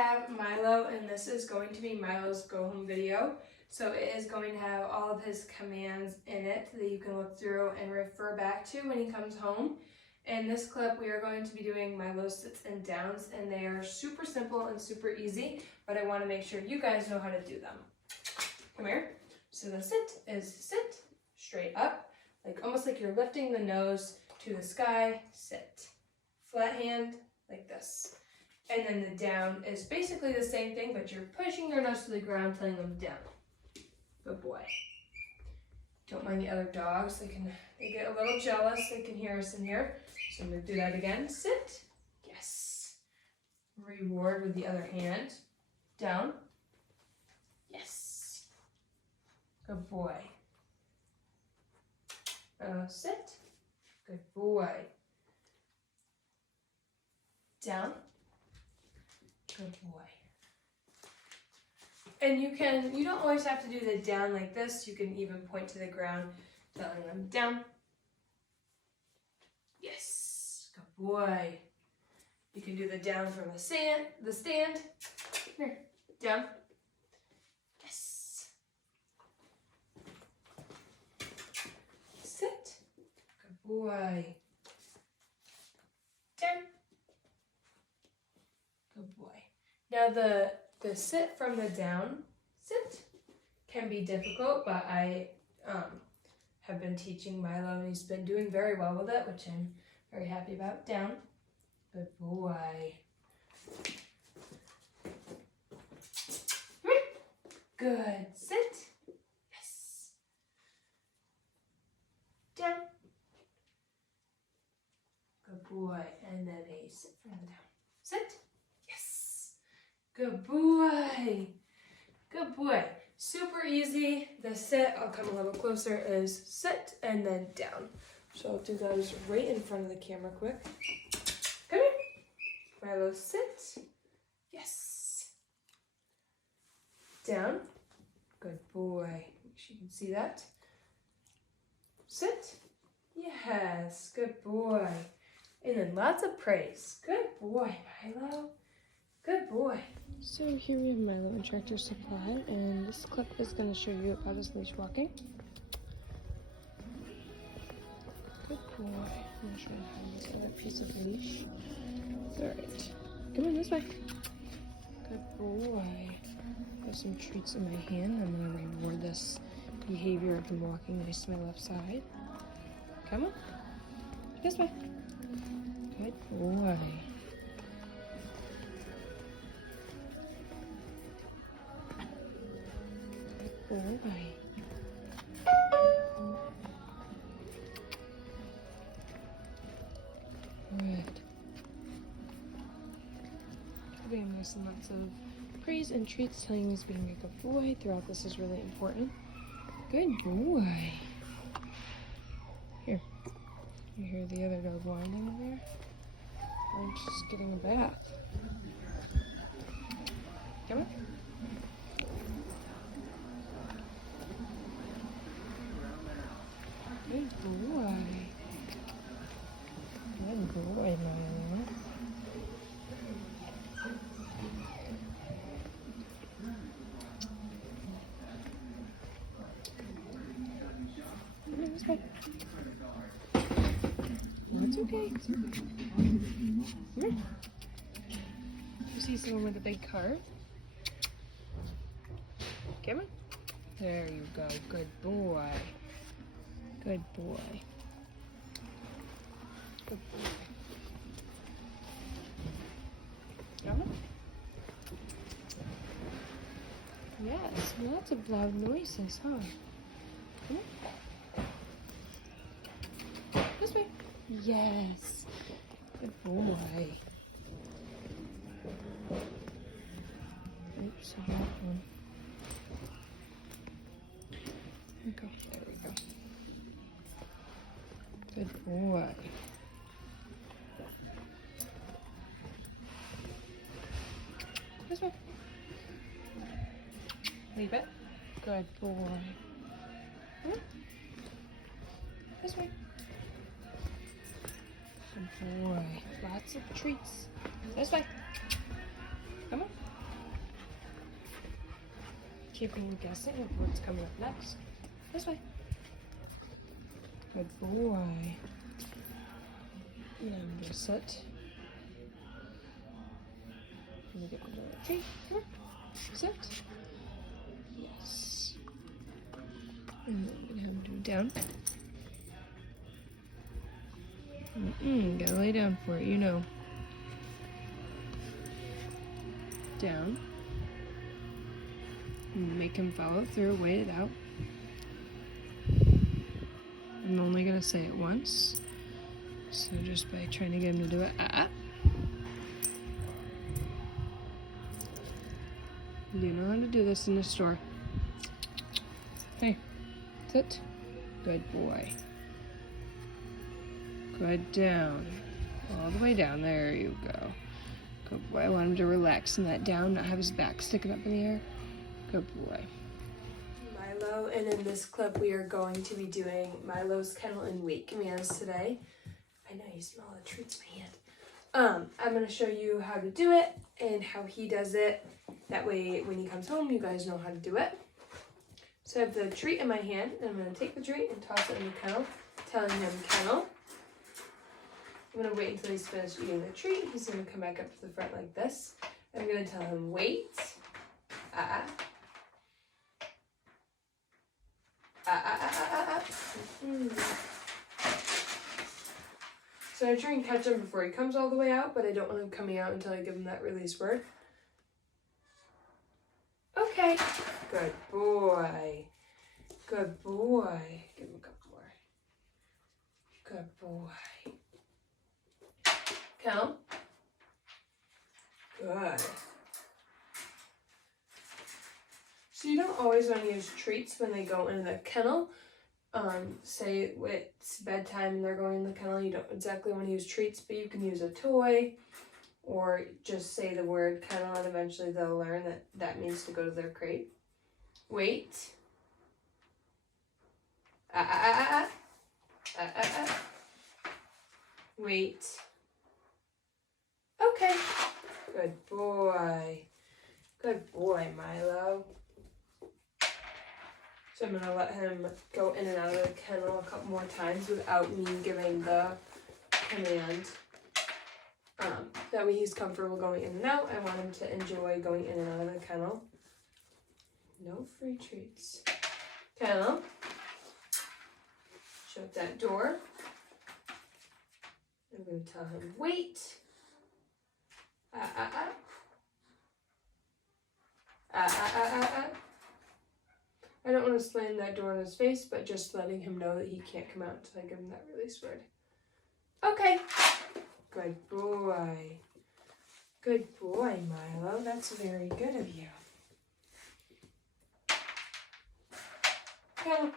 have Milo, and this is going to be Milo's go home video. So it is going to have all of his commands in it that you can look through and refer back to when he comes home. In this clip, we are going to be doing Milo's sits and downs, and they are super simple and super easy, but I want to make sure you guys know how to do them. Come here. So the sit is sit straight up, like almost like you're lifting the nose to the sky, sit. Flat hand, like this. And then the down is basically the same thing, but you're pushing your nose to the ground, telling them down. Good boy. Don't mind the other dogs. They get a little jealous. They can hear us in here. So I'm going to do that again. Sit. Yes. Reward with the other hand. Down. Yes. Good boy. Sit. Good boy. Down. Good boy. And you don't always have to do the down like this. You can even point to the ground, telling them down. Yes, good boy. You can do the down from the stand. Here, down. Yes. Sit. Good boy. Down. Good boy. Now the sit from the down sit can be difficult, but I have been teaching Milo and he's been doing very well with it, which I'm very happy about. Down. Good boy. Good. Sit. Yes. Down. Good boy. And then a sit from the down. Sit. Good boy. Good boy. Super easy. The sit, I'll come a little closer, is sit and then down. So I'll do those right in front of the camera quick. Come here. Milo, sit. Yes. Down. Good boy. Make sure you can see that. Sit. Yes. Good boy. And then lots of praise. Good boy, Milo. Good boy. So here we have Milo in Tractor Supply, and this clip is going to show you about his leash walking. Good boy. I'm going to try and find this other piece of leash. Alright. Come on, this way. Good boy. I have some treats in my hand. I'm going to reward this behavior of him walking nice to my left side. Come on. This way. Good boy. Boy. Good. Giving him nice and lots of praise and treats, telling him he's being a good boy throughout this is really important. Good boy. Here. You hear the other dog whining over there? I'm just getting a bath. Come on. Good boy. Good boy, Milo. Come on, this way. No, it's okay. It's okay. Come here. You see someone with a big cart? Come on. There you go. Good boy. Good boy. Good boy. Come on. Yes, lots of loud noises, huh? Come on. This way. Yes. Good boy. Oops, I got one. There we go. There we go. Good boy. This way. Leave it. Good boy. Come on. This way. Good boy. Lots of treats. This way. Come on. keeping guessing of what's coming up next. This way. Good boy. Yeah, I'm gonna sit. Let me get under the tree. Come on. Sit. Yes. And then I'm gonna have him do down. Gotta lay down for it, you know. Down. Make him follow through, wait it out. I'm only gonna say it once. So just by trying to get him to do it, You know how to do this in the store. Hey, sit. Good boy. Good, down. All the way down, there you go. Good boy, I want him to relax in that down, not have his back sticking up in the air. Good boy. Milo, and in this clip we are going to be doing Milo's kennel and weight commands today. I know you smell the treats in my hand. I'm going to show you how to do it and how he does it. That way when he comes home you guys know how to do it. So I have the treat in my hand and I'm going to take the treat and toss it in the kennel, telling him kennel. I'm going to wait until he's finished eating the treat. He's going to come back up to the front like this. I'm going to tell him wait. So I try and catch him before he comes all the way out, but I don't want him coming out until I give him that release word. Okay. Good boy. Good boy. Give him a couple more. Good boy. Count. Good. So you don't always want to use treats when they go in the kennel. Say it's bedtime and they're going in the kennel, you don't exactly want to use treats, but you can use a toy or just say the word kennel and eventually they'll learn that that means to go to their crate. Wait. Wait. Okay. Good boy. Good boy, Milo. So I'm going to let him go in and out of the kennel a couple more times without me giving the command. That way he's comfortable going in and out. I want him to enjoy going in and out of the kennel. No free treats. Kennel. Shut that door. I'm going to tell him wait. I don't want to slam that door in his face, but just letting him know that he can't come out until I give him that release word. Okay. Good boy. Good boy, Milo. That's very good of you. Come.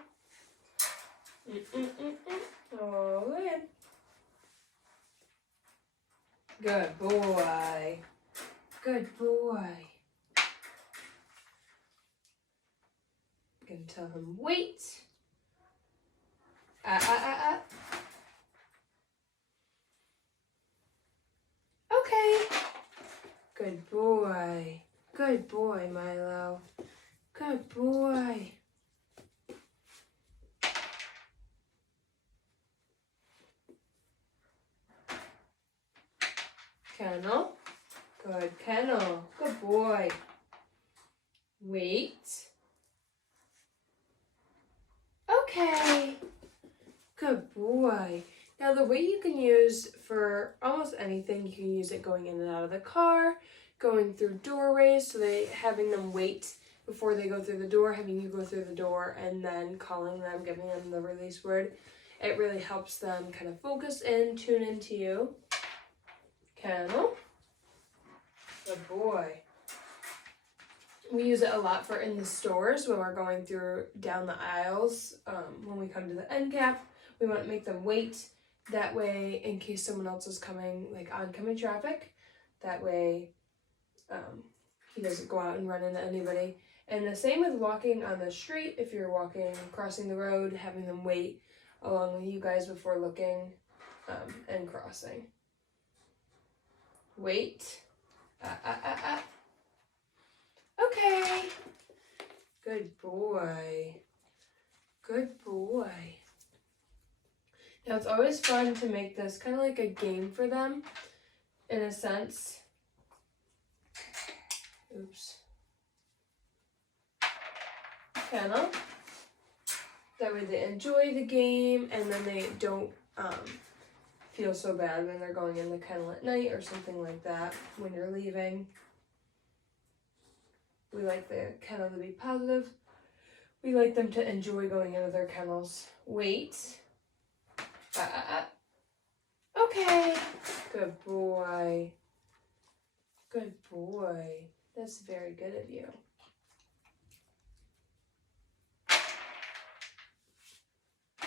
All in. Good boy. Good boy. I'm gonna tell him wait. Okay. Good boy. Good boy, Milo. Good boy. Kennel. Good kennel. Good boy. Wait. Okay. Good boy. Now the weight you can use for almost anything, you can use it going in and out of the car, going through doorways, so having them wait before they go through the door, having you go through the door, and then calling them, giving them the release word. It really helps them kind of focus in, tune into you. Kennel. Good boy. We use it a lot for in the stores when we're going through down the aisles. When we come to the end cap, we want to make them wait. That way, in case someone else is coming, like oncoming traffic, that way he doesn't go out and run into anybody. And the same with walking on the street. If you're walking, crossing the road, having them wait along with you guys before looking and crossing. Wait. Okay. Good boy. Good boy. Now it's always fun to make this kind of like a game for them, in a sense. Oops. Kennel. That way they enjoy the game and then they don't feel so bad when they're going in the kennel at night or something like that when you're leaving. We like the kennel to be positive. We like them to enjoy going into their kennels. Wait. Okay. Good boy. Good boy. That's very good of you.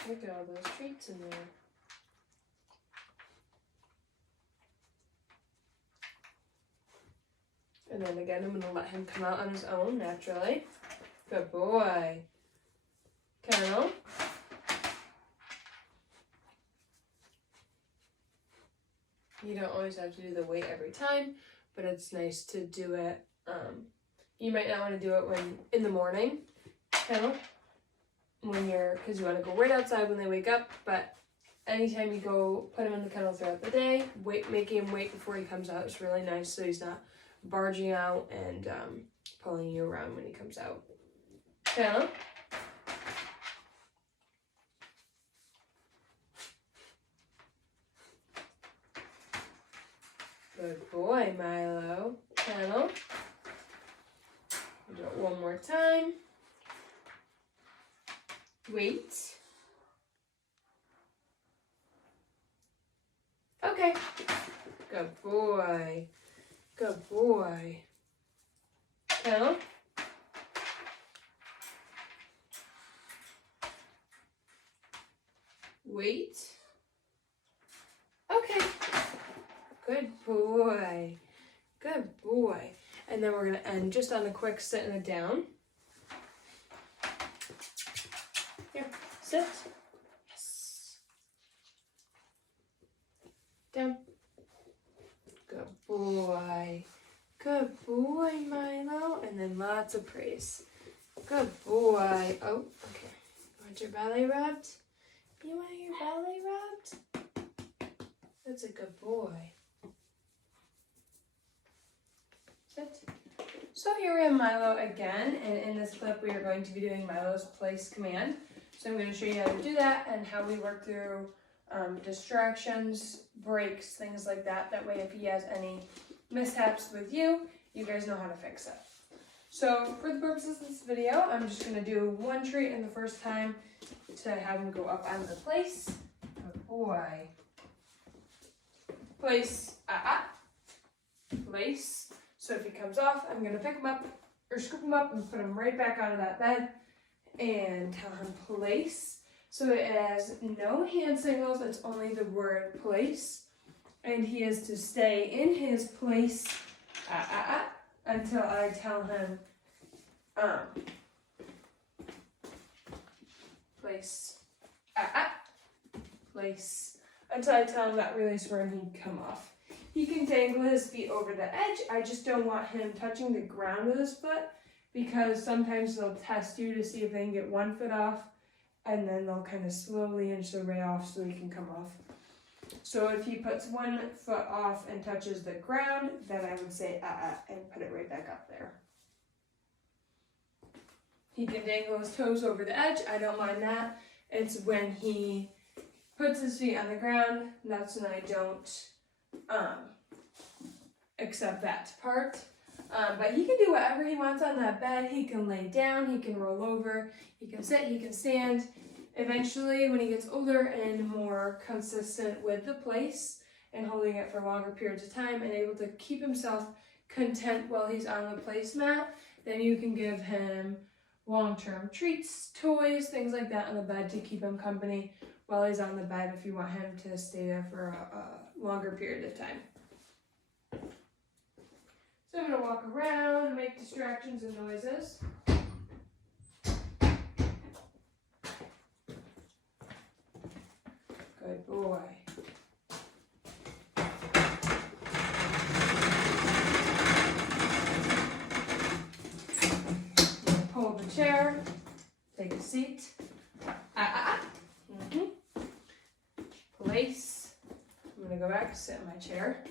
Look at all those treats in there. And then again, I'm going to let him come out on his own naturally. Good boy. Kennel. You don't always have to do the wait every time, but it's nice to do it. You might not want to do it when in the morning, Kennel, because you want to go right outside when they wake up, but anytime you go put him in the kennel throughout the day, making him wait before he comes out is really nice so he's not barging out and pulling you around when he comes out. Kennel. Good boy, Milo. Kennel. Do it one more time. Wait. Okay. Good boy. Good boy. Kennel. Wait. Okay. Good boy. Good boy. And then we're going to end just on a quick sit and a down. Here, sit. Yes. Down. Good boy. Good boy, Milo. And then lots of praise. Good boy. Oh, okay. You want your belly rubbed? You want your belly rubbed? That's a good boy. Sit. So here we have Milo again, and in this clip we are going to be doing Milo's place command. So I'm going to show you how to do that and how we work through distractions, breaks, things like that. That way if he has any mishaps with you, you guys know how to fix it. So for the purposes of this video, I'm just going to do one treat in the first time to have him go up on the place. Good boy. Place. Place. So if he comes off, I'm going to pick him up or scoop him up and put him right back onto that bed and tell him place. So it has no hand signals, it's only the word place. And he is to stay in his place until I tell him place. Place. Until I tell him that release where he'd come off. He can dangle his feet over the edge. I just don't want him touching the ground with his foot because sometimes they'll test you to see if they can get one foot off and then they'll kind of slowly inch their way off so he can come off. So if he puts one foot off and touches the ground, then I would say and put it right back up there. He can dangle his toes over the edge. I don't mind that. It's when he puts his feet on the ground, that's when I don't accept that part. But he can do whatever he wants on that bed. He can lay down, he can roll over, he can sit, he can stand. Eventually, when he gets older and more consistent with the place and holding it for longer periods of time and able to keep himself content while he's on the placemat, then you can give him long-term treats, toys, things like that on the bed to keep him company while he's on the bed if you want him to stay there for a longer period of time. So I'm going to walk around and make distractions and noises. Good boy. Pull the chair seat. Place. I'm gonna go back, sit in my chair.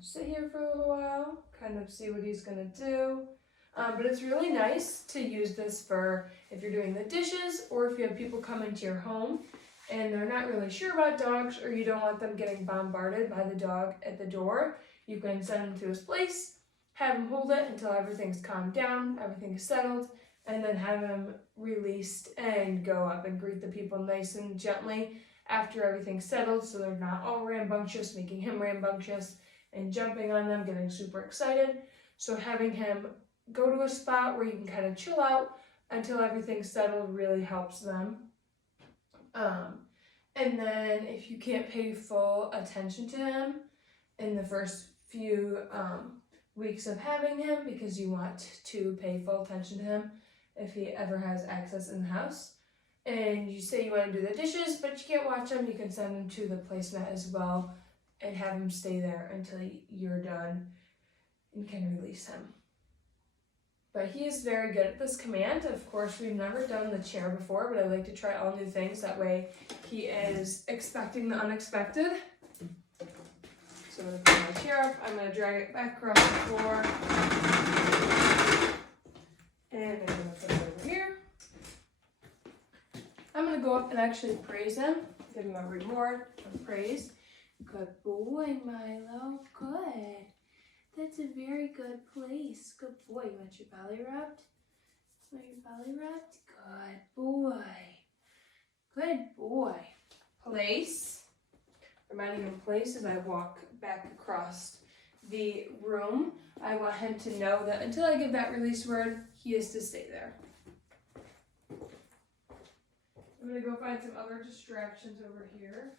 Sit here for a little while, kind of see what he's gonna do. But it's really nice to use this for if you're doing the dishes or if you have people come into your home and they're not really sure about dogs or you don't want them getting bombarded by the dog at the door. You can send him to his place, have him hold it until everything's calmed down, everything's settled, and then have him released and go up and greet the people nice and gently after everything's settled so they're not all rambunctious, making him rambunctious and jumping on them, getting super excited. So having him go to a spot where you can kind of chill out until everything's settled really helps them. And then if you can't pay full attention to him in the first few weeks of having him because you want to pay full attention to him if he ever has access in the house, and you say you want to do the dishes but you can't watch him, you can send him to the placemat as well and have him stay there until you're done and can release him. But he is very good at this command. Of course, we've never done the chair before, but I like to try all new things. That way he is expecting the unexpected. So I'm going to put my chair up. I'm going to drag it back across the floor. And I'm going to put it over here. I'm going to go up and actually praise him. Give him a reward and praise. Good boy, Milo. Good. That's a very good place. Good boy. You want your belly rubbed? Want your belly rubbed? Good boy. Good boy. Place. Reminding him place as I walk back across the room. I want him to know that until I give that release word, he is to stay there. I'm going to go find some other distractions over here.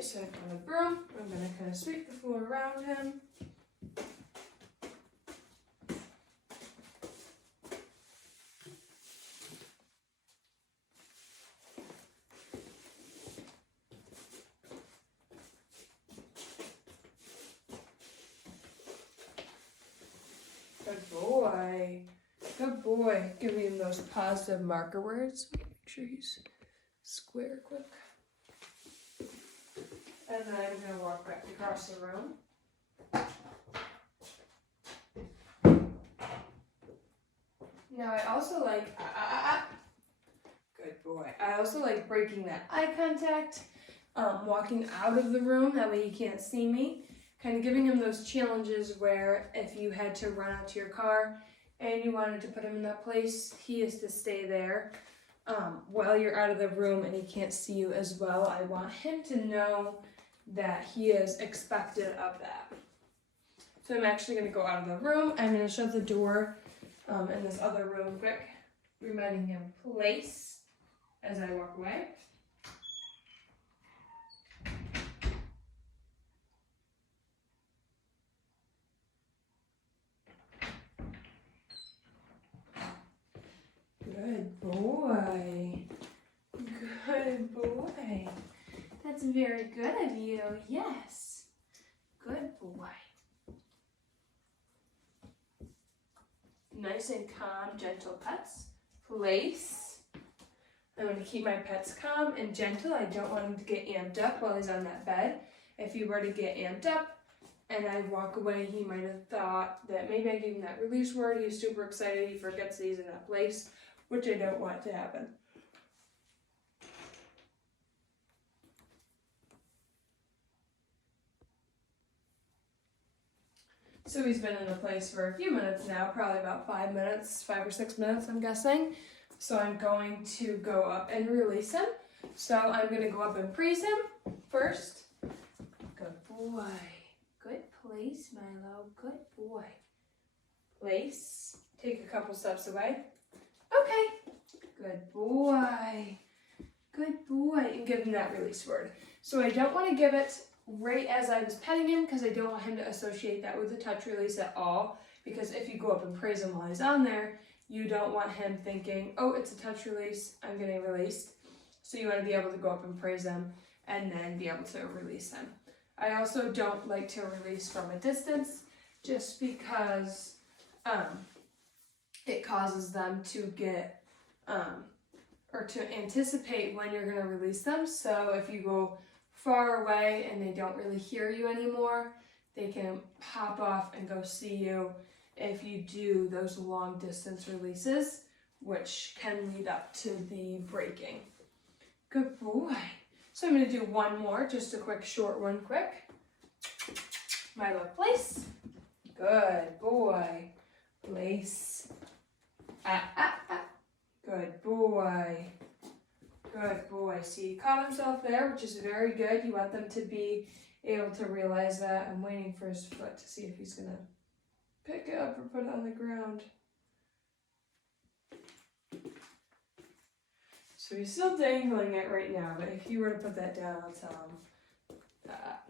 So I found a broom. I'm going to kind of sweep the floor around him. Good boy. Good boy. Give him those positive marker words. Make sure he's square quick. And then I'm going to walk back across the room. Now I also like, good boy. I also like breaking that eye contact, walking out of the room, that way he can't see me. Kind of giving him those challenges where if you had to run out to your car and you wanted to put him in that place, he is to stay there while you're out of the room and he can't see you as well. I want him to know that he is expected of that. So I'm actually going to go out of the room. I'm going to shut the door in this other room quick, reminding him place as I walk away. Good boy. Good boy. That's very good of you. Yes. Good boy. Nice and calm, gentle pets. Place. I'm going to keep my pets calm and gentle. I don't want him to get amped up while he's on that bed. If he were to get amped up and I walk away, he might have thought that maybe I gave him that release word. He's super excited. He forgets that he's in that place, which I don't want to happen. So he's been in the place for a few minutes now, probably about 5 minutes, 5 or 6 minutes, I'm guessing. So I'm going to go up and release him. So I'm going to go up and praise him first. Good boy. Good place, Milo. Good boy. Place. Take a couple steps away. Okay. Good boy. Good boy. And give him that release word. So I don't want to give it right as I was petting him because I don't want him to associate that with the touch release at all. Because if you go up and praise him while he's on there, You don't want him thinking, oh, it's a touch release, I'm getting released. So you want to be able to go up and praise him and then be able to release him. I also don't like to release from a distance just because it causes them to get, or to anticipate when you're going to release them. So if you go far away and they don't really hear you anymore, they can pop off and go see you if you do those long distance releases, which can lead up to the breaking. Good boy. So I'm going to do one more, just a quick short one quick. Milo, place. Good boy. Place. Good boy. Good boy. See, he caught himself there, which is very good. You want them to be able to realize that. I'm waiting for his foot to see if he's going to pick it up or put it on the ground. So he's still dangling it right now, but if you were to put that down, I'll tell him that.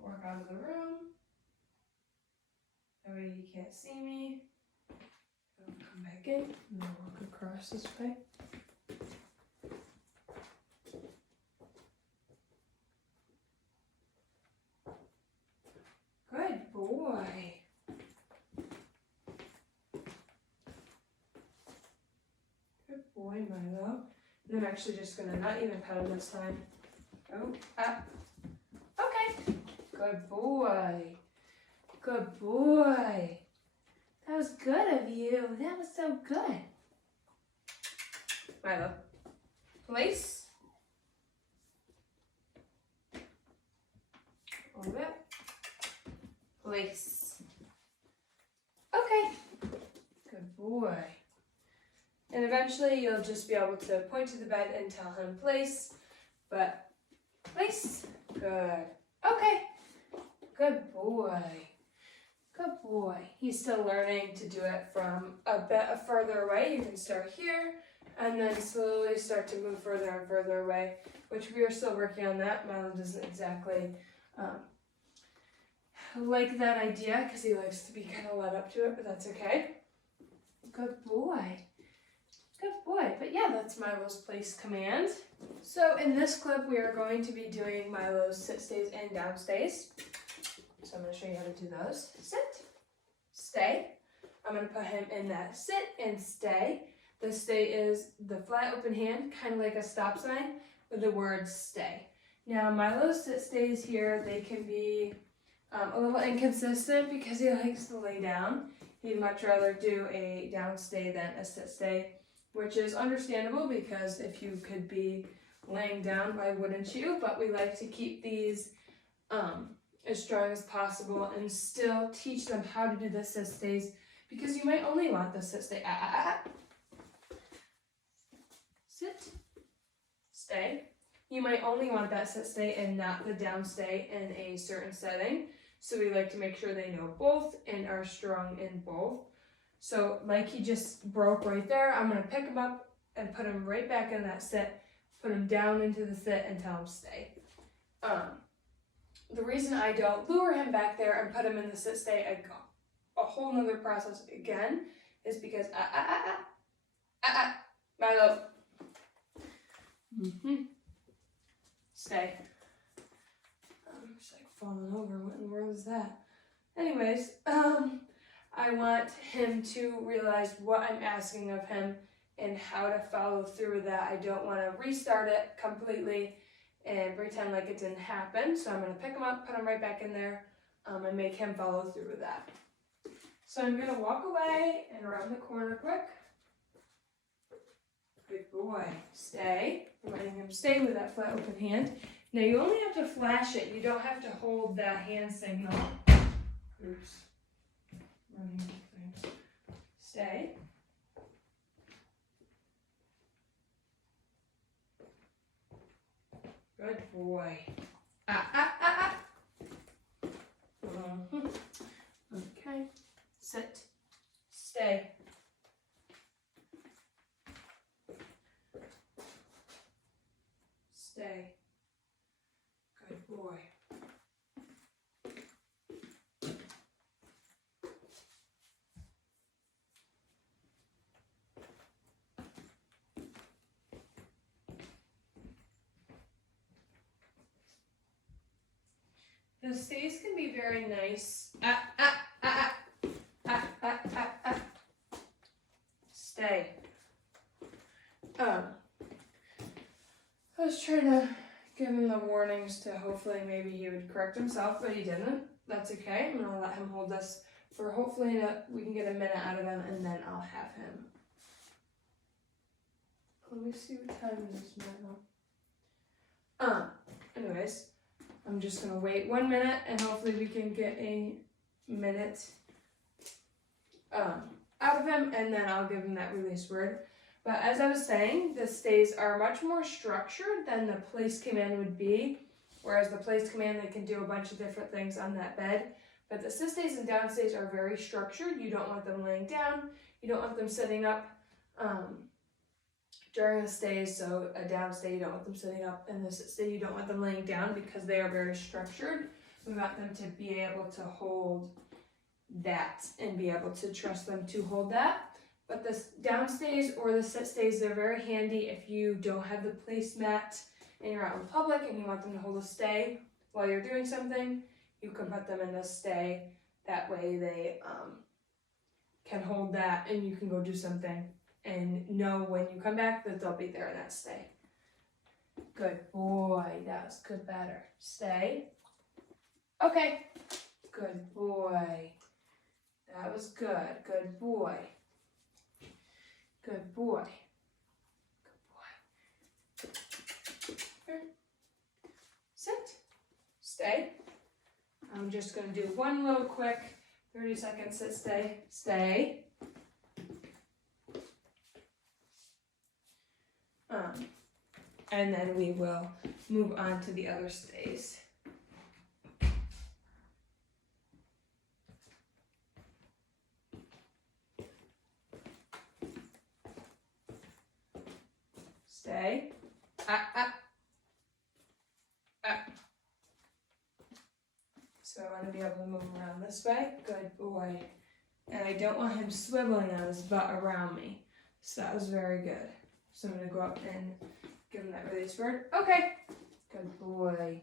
Walk out of the room. That way he can't see me. I'll come back in and then walk across this way. Good boy. Good boy, Milo. And I'm actually just gonna not even pet him this time. Oh, okay. Good boy. Good boy. That was good of you. That was so good. Milo. Place. Over there. Place. Okay. Good boy. And eventually you'll just be able to point to the bed and tell him place, but place. Good. Okay. Good boy. Good boy. He's still learning to do it from a bit further away. You can start here and then slowly start to move further and further away, which we are still working on that. Milo doesn't exactly like that idea because he likes to be kind of led up to it, but that's okay. Good boy. Good boy. But yeah, that's Milo's place command. So in this clip, we are going to be doing Milo's sit stays and down stays. So I'm going to show you how to do those. Sit, stay. I'm going to put him in that sit and stay. The stay is the flat open hand, kind of like a stop sign, with the word stay. Now Milo's sit stays here, they can be a little inconsistent because he likes to lay down. He'd much rather do a down stay than a sit stay, which is understandable because if you could be laying down, why wouldn't you? But we like to keep these as strong as possible and still teach them how to do the sit stays because you might only want the sit stay. Sit, stay. You might only want that sit stay and not the down stay in a certain setting. So we like to make sure they know both and are strong in both. So like he just broke right there, I'm going to pick him up and put him right back in that sit, put him down into the sit and tell him stay. The reason I don't lure him back there and put him in the sit stay a whole nother process again is because Milo. Stay. I'm just like falling over. What in the world is that? Anyways, I want him to realize what I'm asking of him and how to follow through with that. I don't want to restart it completely and pretend like it didn't happen. So I'm going to pick him up, put him right back in there, and make him follow through with that. So I'm going to walk away and around the corner quick. Good boy. Stay. I'm letting him stay with that flat open hand. Now you only have to flash it. You don't have to hold that hand signal. Oops. Running things. Stay. Good boy. Okay. Sit. Stay. Stay. Good boy. The stays can be very nice. Stay. I was trying to give him the warnings to hopefully maybe he would correct himself, but he didn't. That's okay. I'm gonna let him hold this for hopefully we can get a minute out of him, and then I'll have him. Let me see what time it is now. Anyways, I'm just gonna wait 1 minute, and hopefully we can get a minute out of him, and then I'll give him that release word. But as I was saying, the stays are much more structured than the place command would be. Whereas the place command, they can do a bunch of different things on that bed. But the sit stays and down stays are very structured. You don't want them laying down. You don't want them sitting up during the stays. So a down stay, you don't want them sitting up. And the sit stay, you don't want them laying down because they are very structured. We want them to be able to hold that and be able to trust them to hold that. But the down stays or the sit stays, they're very handy if you don't have the placemat and you're out in public and you want them to hold a stay while you're doing something. You can put them in a stay. That way they can hold that and you can go do something and know when you come back that they'll be there in that stay. Good boy. That was good, better. Stay. Okay. Good boy. That was good. Good boy. Good boy. Good boy. Sit. Stay. I'm just going to do one little quick 30-second sit, stay. Stay. And then we will move on to the other stays. Stay. So I want to be able to move around this way. Good boy. And I don't want him swiveling on his butt around me. So that was very good. So I'm going to go up and give him that release word. Okay. Good boy.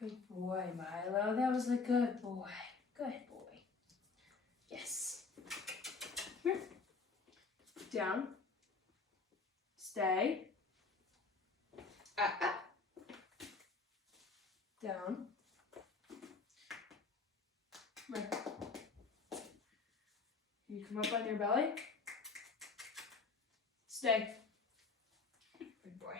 Good boy, Milo. That was a good boy. Good boy. Yes. Here. Down. Stay. Down. Right. You come up on your belly. Stay. Good boy.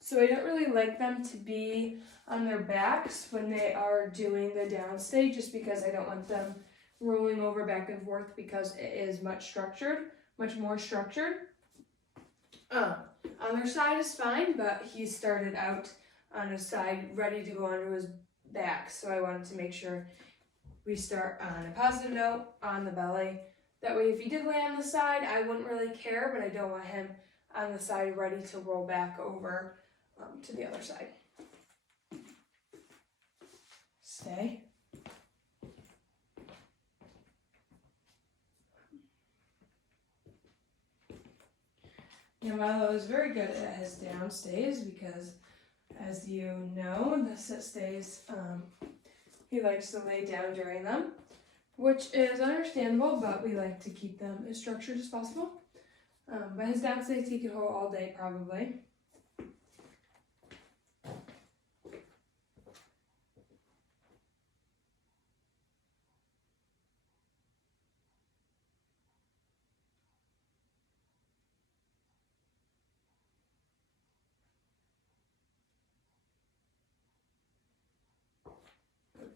So I don't really like them to be on their backs when they are doing the down stay, just because I don't want them rolling over back and forth because it is much more structured. On their side is fine, but he started out on his side ready to go onto his back, so I wanted to make sure we start on a positive note on the belly. That way if he did lay on the side, I wouldn't really care, but I don't want him on the side ready to roll back over to the other side. Stay. Now Milo is very good at his down stays because, as you know, the sit stays, he likes to lay down during them, which is understandable, but we like to keep them as structured as possible. But his down stays he could hold all day probably.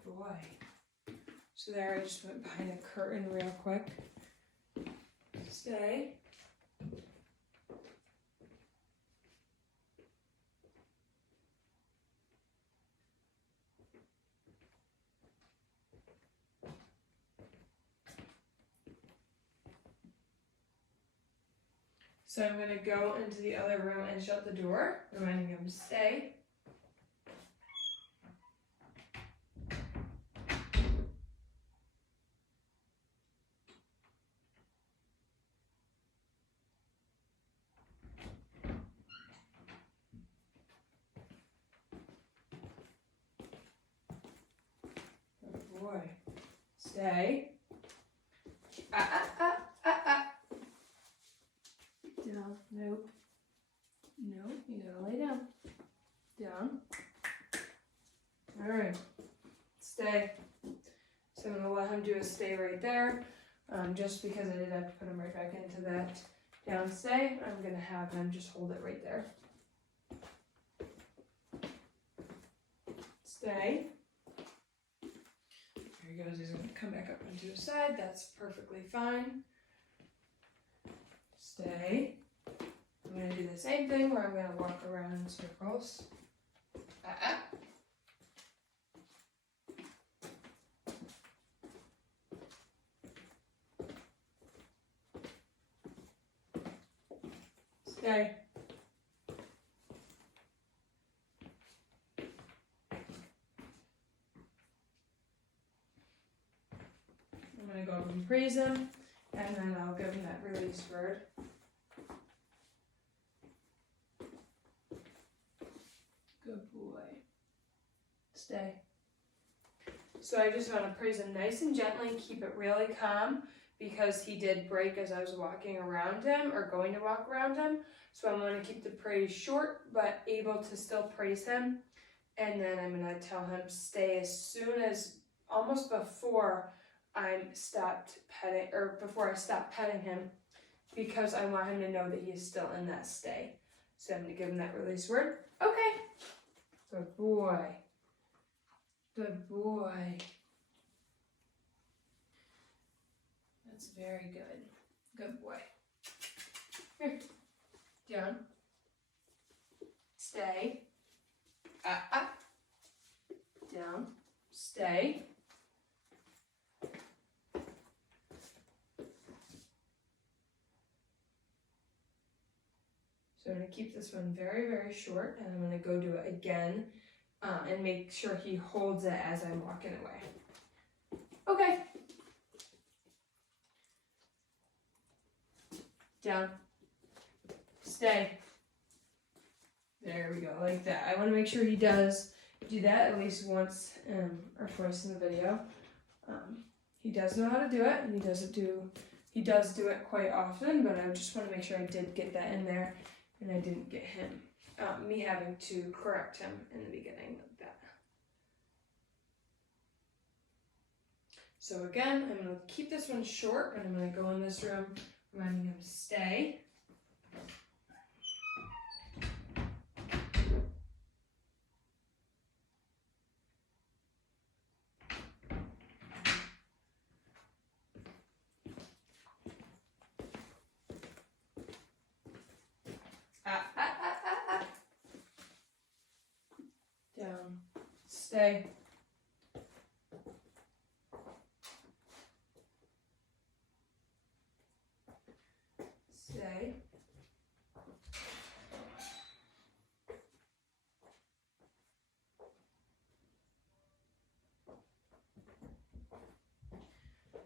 Boy. So there I just went behind a curtain real quick. Stay. So I'm going to go into the other room and shut the door, reminding him to stay. Stay. Down. Nope. Nope. You gotta lay down. Down. Alright. Stay. So I'm gonna let him do a stay right there. Just because I did have to put him right back into that down stay, I'm gonna have him just hold it right there. Stay. There he goes. He's gonna come back up onto his side. That's perfectly fine. Stay. I'm gonna do the same thing where I'm gonna walk around in circles. Stay. I'm going to go over and praise him, and then I'll give him that release word. Good boy. Stay. So I just want to praise him nice and gently, keep it really calm, because he did break as I was walking around him, or going to walk around him. So I'm going to keep the praise short, but able to still praise him. And then I'm going to tell him stay as soon as, almost before I stopped petting, or before I stopped petting him, because I want him to know that he is still in that stay. So I'm going to give him that release word. Okay. Good boy. Good boy. That's very good. Good boy. Here. Down. Stay. Up. Down. Stay. So I'm going to keep this one very, very short, and I'm going to go do it again and make sure he holds it as I'm walking away. Okay. Down. Stay. There we go, like that. I want to make sure he does do that at least once or twice in the video. He does know how to do it, and he does do it quite often, but I just want to make sure I did get that in there, and I didn't get him, me having to correct him in the beginning of that. So again, I'm going to keep this one short, and I'm going to go in this room reminding him to stay. Down. Stay. Stay.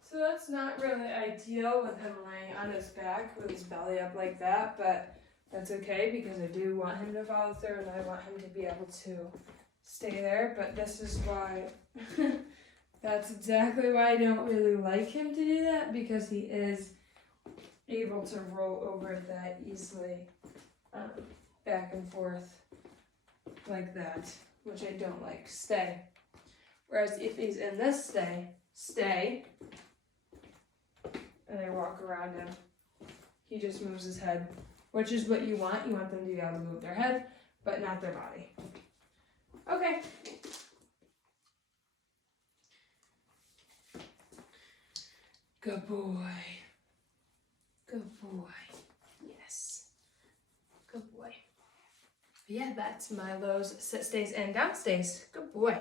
So that's not really ideal with him laying on his back with his belly up like that, but that's okay because I do want him to follow through and I want him to be able to stay there, but this is why, that's exactly why I don't really like him to do that, because he is able to roll over that easily, back and forth like that, which I don't like. Stay. Whereas if he's in this stay, and I walk around him, he just moves his head, which is what you want. You want them to be able to move their head, but not their body. Okay. Good boy. Good boy. Yes. Good boy. Yeah, that's Milo's sit stays and down stays. Good boy.